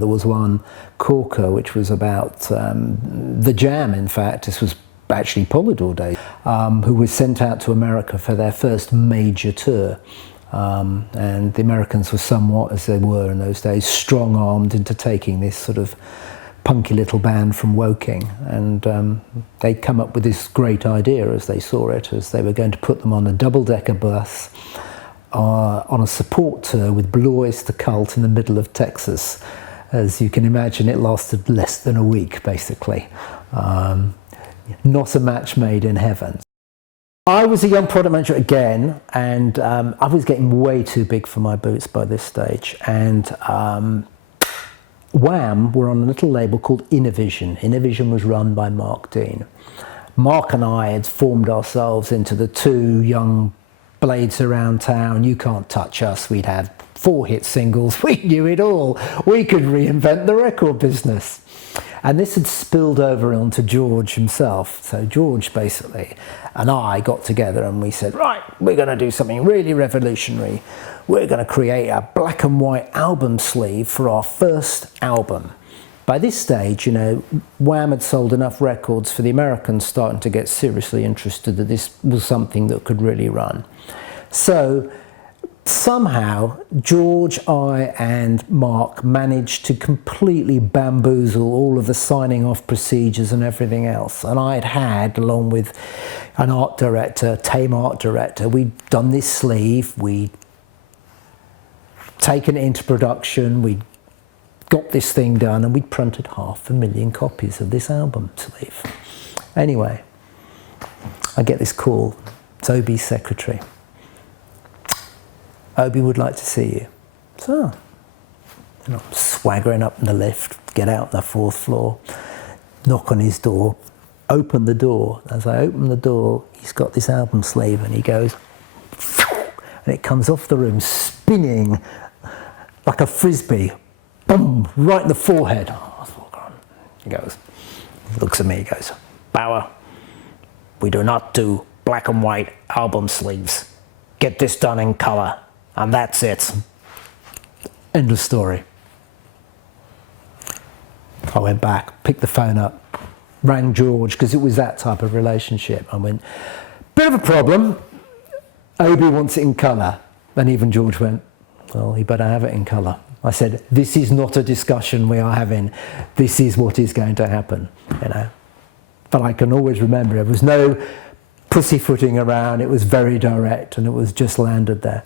There was one corker which was about the Jam, in fact. This was actually Polydor days, who was sent out to America for their first major tour. And the Americans were somewhat, as they were in those days, strong-armed into taking this sort of punky little band from Woking, and they'd come up with this great idea as they saw it, as they were going to put them on a double-decker bus on a support tour with Blue Oyster Cult in the middle of Texas. As you can imagine, it lasted less than a week, basically. Not a match made in heaven. I was a young product manager again, and I was getting way too big for my boots by this stage, and Wham were on a little label called Innovision. Innovision was run by Mark Dean. Mark and I had formed ourselves into the two young blades around town. You can't touch us. We'd had 4 hit singles. We knew it all. We could reinvent the record business. And this had spilled over onto George himself. So George basically and I got together and we said, right, we're going to do something really revolutionary. We're going to create a black and white album sleeve for our first album. By this stage, you know, Wham had sold enough records for the Americans starting to get seriously interested that this was something that could really run. So somehow George, I and Mark managed to completely bamboozle all of the signing off procedures and everything else. And I had, along with an art director, tame art director, we'd done this sleeve, we'd taken it into production, we'd got this thing done, and we'd printed 500,000 copies of this album sleeve. Anyway, I get this call. It's Obi's secretary. Obi would like to see you. So, you know, swaggering up in the lift, get out on the 4th floor, knock on his door, open the door. As I open the door, he's got this album sleeve and he goes, and it comes off the room spinning like a frisbee, boom, right in the forehead. Oh, he goes, looks at me, he goes, Bauer, we do not do black and white album sleeves. Get this done in colour. And that's it. End of story. I went back, picked the phone up, rang George, because it was that type of relationship. I went, bit of a problem. Obi wants it in colour. And even George went, well, he better have it in colour. I said, this is not a discussion we are having. This is what is going to happen, you know. But I can always remember there was no pussyfooting around. It was very direct and it was just landed there.